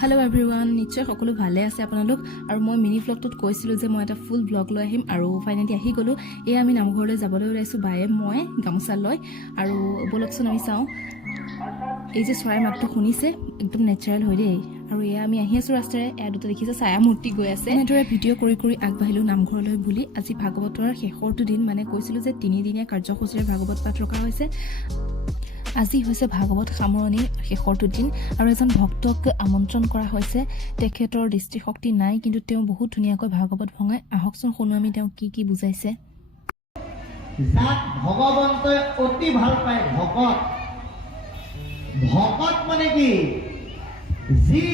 Hello everyone निश्चय सकलो भाले আছে আপোনালোক আৰু মই মিনি ব্লগটোত কৈছিলো যে মই এটা ফুল ব্লগ লৈ আহিম আৰু ফাইনালি আহি গলো এই আমি নামঘৰলৈ যাবলৈ ওলাইছো বায়ে মই গামোচা লৈ আৰু বলকচোন আমি চাও এই যে চৰাই মাতটো শুনিছে একদম নেচাৰেল হৈ দেই আৰু এয়া আমি আহি আছো ৰাস্তাৰে এয়া দুটা দেখিছে ছায়া মূৰ্তি গৈ আছে এনেদৰে ভিডিঅ' কৰি কৰি আগবাঢ়িলো নামঘৰলৈ বুলি আজি ভাগৱতৰ শেষৰটো দিন মানে কৈছিলো যে 3 দিনীয়া কাৰ্যসূচীৰে ভাগৱত পাঠ ৰখা হৈছে আজি হৈছে ভাগৱত সামৰণি শেষৰটো দিন আৰু এজন ভক্তক আমন্ত্ৰণ কৰা হৈছে তেখেতৰ দৃষ্টিশক্তি নাই কিন্তু তেওঁ বহুত ধুনীয়াকৈ ভাগৱত ভঙাই আহকচোন শুনো আমি তেওঁ কি কি বুজাইছে যাক ভগৱন্তই অতি ভাল পায় ভকত ভকত মানে কি যি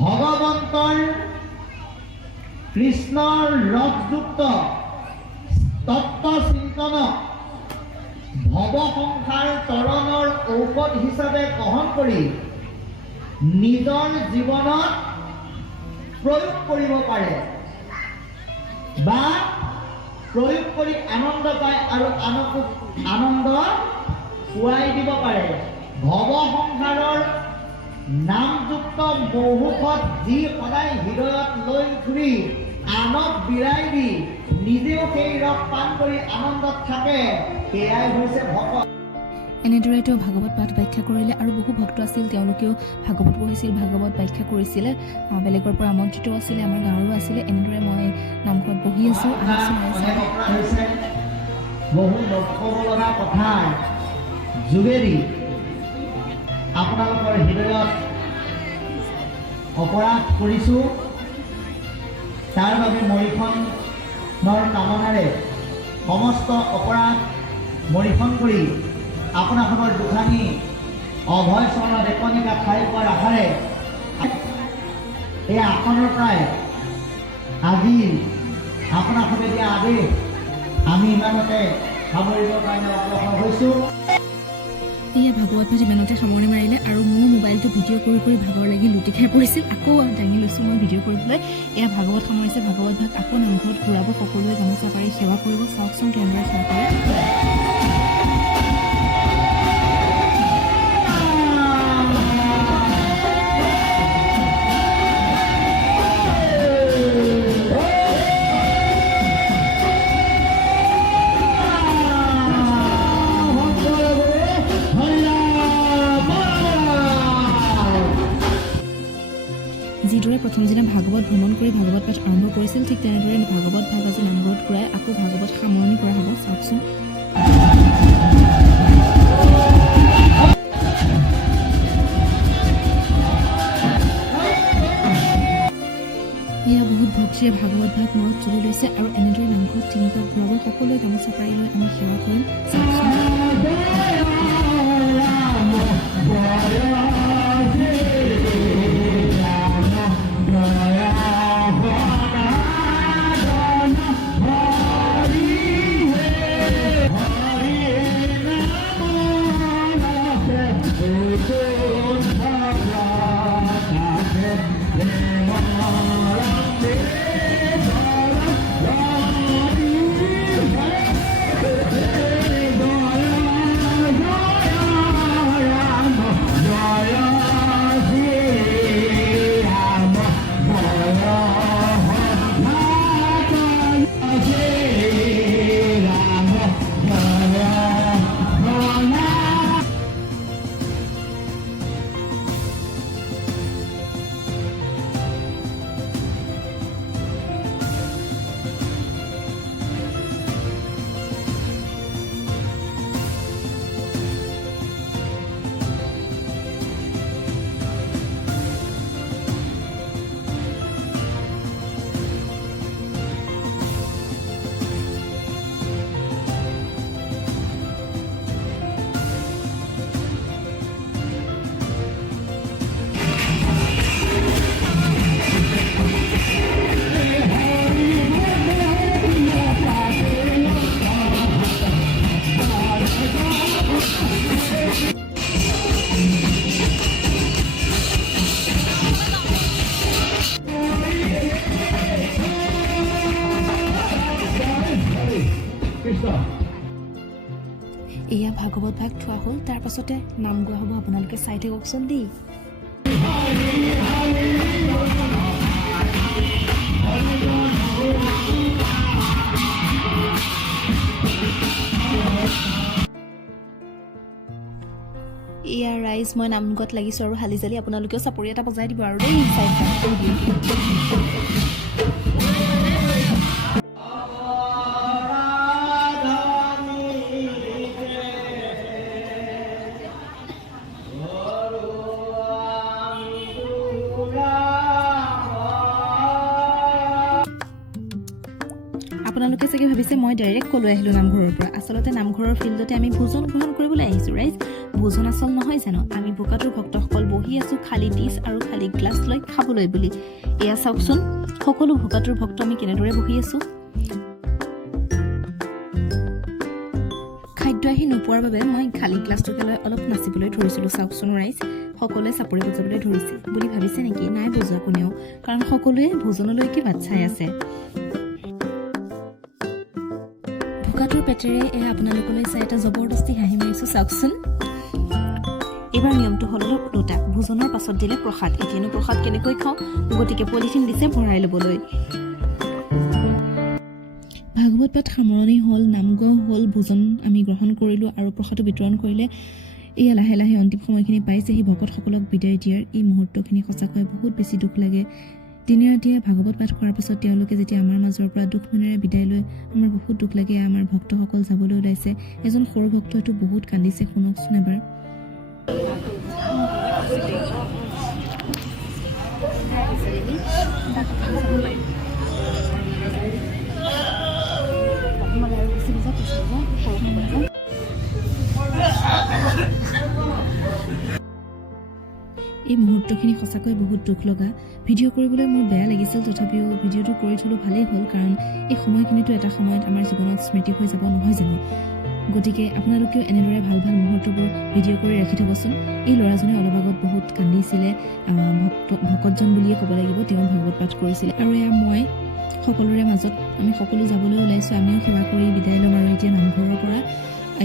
ভগৱন্তৰ কৃষ্ণৰ ৰসযুক্ত তত্ত্ব চিন্তনক ভৱ সংসাৰ তৰণৰ ঔষধ হিচাপে গ্ৰহণ কৰি নিজৰ জীৱনত প্ৰয়োগ কৰিব পাৰে বা প্ৰয়োগ কৰি আনন্দ পায় আৰু আনকো আনন্দ পুৱাই দিব পাৰে ভৱ সংসাৰৰ নামযুক্ত মৌহত যি সদায় হৃদয়ত লৈ ঘূৰি আনক বিৰাই দি নিজেও সেই ৰস পান কৰি আনন্দত থাকে সেয়াই হৈছে ভকত এনেদৰে তেওঁ ভাগৱত পাঠ ব্যাখ্যা কৰিলে আৰু বহু ভক্ত আছিল তেওঁলোকেও ভাগৱত পঢ়িছিল ভাগৱত ব্যাখ্যা কৰিছিলে বেলেগৰ পৰা আমন্ত্ৰিত আছিল আমাৰ গাঁৱৰো আছিল এনেদৰে মই নামঘৰত বহি আছো বহু নকব লগা কথা যোগেদি আপোনালোকৰ হৃদয়ত অপৰাধ কৰিছোঁ তাৰ বাবে মৰিখনৰ কামনাৰে সমস্ত অপৰাধ মৰিখন কৰি আপোনালোকৰ দুখানি অভয় চৰণৰ একনিকা ঠাই পোৱাৰ আশাৰে এই আসনৰ পৰাই আজি আপোনালোকে দিয়া আদেশ আমি ইমানতে সামৰিবৰ কাৰণে অগ্ৰসৰ হৈছোঁ এয়া ভাগৱত পাঠ ইমানতে সামৰণি মাৰিলে আৰু মোৰ মোবাইলটো ভিডিঅ' কৰি কৰি ভাগৰ লাগি লুটি খাই পৰিছিল আকৌ দাঙি লৈছোঁ মই ভিডিঅ' কৰিবলৈ এয়া ভাগৱত সামৰিছে ভাগৱত ভাগ আকৌ নামঘৰত ঘূৰাব সকলোৱে গামোচা পাৰি সেৱা কৰিব চাওকচোন কেনেদৰে সেৱা কৰে যিদৰে প্ৰথম দিনা ভাগৱত ভ্ৰমণ কৰি ভাগৱত পাঠ আৰম্ভ কৰিছিল ঠিক তেনেদৰে ভাগৱত ভাগ আজি নামঘৰত ঘূৰাই আকৌ ভাগৱত সামৰণি কৰা হ'ব চাওকচোন এয়া বহুত ভক্তিৰে ভাগৱত ভাগ মূৰত তুলি লৈছে আৰু এনেদৰে নামঘৰত তিনিবাৰ ঘূৰাব সকলোৱে গামোচা পাৰি লৈ আমি সেৱা কৰিম চাওকচোন এয়া ভাগৱত ভাগ থোৱা হ'ল তাৰ পাছতে নাম গোৱা হ'ব আপোনালোকে চাই থাককচোন দেই এয়া ৰাইজ মই নামগত লাগিছোঁ আৰু হালি জালি আপোনালোকেও চাপৰি এটা বজাই দিব আৰু দেই চাই আপোনালোকে চাগে ভাবিছে মই ডাইৰেক্ট কলৈ আহিলোঁ নামঘৰৰ পৰা। আচলতে নামঘৰৰ ফিল্ডতে আমি ভোজন গ্ৰহণ কৰিবলৈ আহিছোঁ ৰাইজ। ভোজন আচল নহয় জানো, আমি বোকাটোৰ ভক্তসকল বহি আছোঁ খালী ডিছ আৰু খালী গ্লাছ লৈ খাবলৈ বুলি। এয়া চাওকচোন সকলো ভোকাটোৰ ভক্ত আমি কেনেদৰে বহি আছোঁ। খাদ্য আহি নোপোৱাৰ বাবে মই খালী গ্লাছটোকে লৈ অলপ নাচিবলৈ ধৰিছিলোঁ। চাওকচোন ৰাইজ, সকলোৱে চাপৰি বজাবলৈ ধৰিছে বুলি ভাবিছে নেকি? নাই বজোৱা কোনেও, কাৰণ সকলোৱে ভোজনলৈকে বাট চাই আছে। ভোকাটোৰ পেটেৰে এয়া আপোনালোকলৈ চাই এটা জবৰদস্তি হাঁহি মাৰিছোঁ চাওকচোন। এইবাৰ নিয়মটো হ'ল অলপ ওলোটা। ভোজনৰ পাছত দিলে প্ৰসাদ। এতিয়ানো প্ৰসাদ কেনেকৈ খাওঁ, গতিকে পলিথিন দিছে ভৰাই ল'বলৈ। ভাগৱত পাঠ সামৰণি হ'ল, নামগোৱা হ'ল, ভোজন আমি গ্ৰহণ কৰিলোঁ আৰু প্ৰসাদো বিতৰণ কৰিলে। এয়া লাহে লাহে অন্তিম সময়খিনি পাইছেহি ভকতসকলক বিদায় দিয়াৰ। এই মুহূৰ্তখিনি সঁচাকৈ বহুত বেছি দুখ লাগে। দিনে ৰাতিয়ে ভাগৱত পাঠ কৰাৰ পিছত তেওঁলোকে যেতিয়া আমাৰ মাজৰ পৰা দুখ মনেৰে বিদায় লয়, আমাৰ বহুত দুখ লাগে। আমাৰ ভক্তসকল যাবলৈ ওলাইছে। এজন সৰু ভক্তইতো বহুত কান্দিছে, শুনকচোন এবাৰ। এই মুহূৰ্তখিনি সঁচাকৈ বহুত দুখ লগা। ভিডিঅ' কৰিবলৈ মোৰ বেয়া লাগিছিল, তথাপিও ভিডিঅ'টো কৰি থ'লোঁ, ভালেই হ'ল, কাৰণ এই সময়খিনিতো এটা সময়ত আমাৰ জীৱনত স্মৃতি হৈ যাব নহয় জানো। গতিকে আপোনালোকেও এনেদৰে ভাল ভাল মুহূৰ্তবোৰ ভিডিঅ' কৰি ৰাখি থ'বচোন। এই ল'ৰাজনে অলপ আগত বহুত কান্দিছিলে, ভকতজন বুলিয়ে ক'ব লাগিব, তেওঁ ভাগৱত পাঠ কৰিছিলে। আৰু এয়া মই সকলোৰে মাজত আমি সকলো যাবলৈ ওলাইছোঁ। আমিও সেৱা কৰি বিদায় ল'ম আৰু এতিয়া নামঘৰৰ পৰা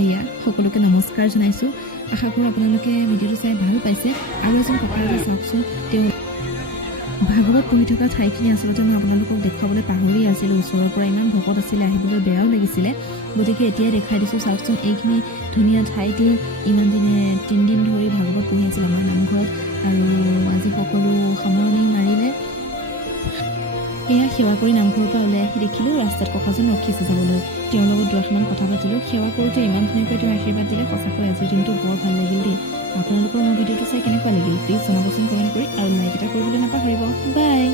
এয়া সকলোকে নমস্কাৰ জনাইছোঁ। আশা কৰোঁ আপোনালোকে ভিডিঅ'টো চাই ভাল পাইছে। আৰু এজন ককালৈ চাওকচোন, তেওঁ ভাগৱত পঢ়ি থকা ঠাইখিনি আচলতে মই আপোনালোকক দেখুৱাবলৈ পাহৰি আছিলোঁ। ওচৰৰ পৰা ইমান ভকত আছিলে, আহিবলৈ বেয়াও লাগিছিলে, গতিকে এতিয়াই দেখাই দিছোঁ। চাওকচোন এইখিনি ধুনীয়া ঠাইতে ইমান দিনে 3 দিন ধৰি ভাগৱত পঢ়ি আছিল আমাৰ নামঘৰত, আৰু আজি সকলো সামৰণি মাৰিলে। এয়া সেৱা কৰি নামঘৰৰ পৰা ওলাই আহি দেখিলোঁ ৰাস্তাত ককাজন ৰখিছে যাবলৈ। তেওঁৰ লগত দুআষাৰমান কথা পাতিলোঁ। সেৱা কৰোঁতে ইমান ধুনীয়াকৈ তেওঁ আশীৰ্বাদ দিলে। সঁচাকৈ আজিৰ দিনটো বৰ ভাল লাগিল দেই। আপোনালোকৰ মোৰ ভিডিঅ'টো চাই কেনেকুৱা লাগিল প্লিজ জনাবচোন কমেণ্ট কৰি, আৰু লাইক এটা কৰিবলৈ নাপাহৰিব। বাই।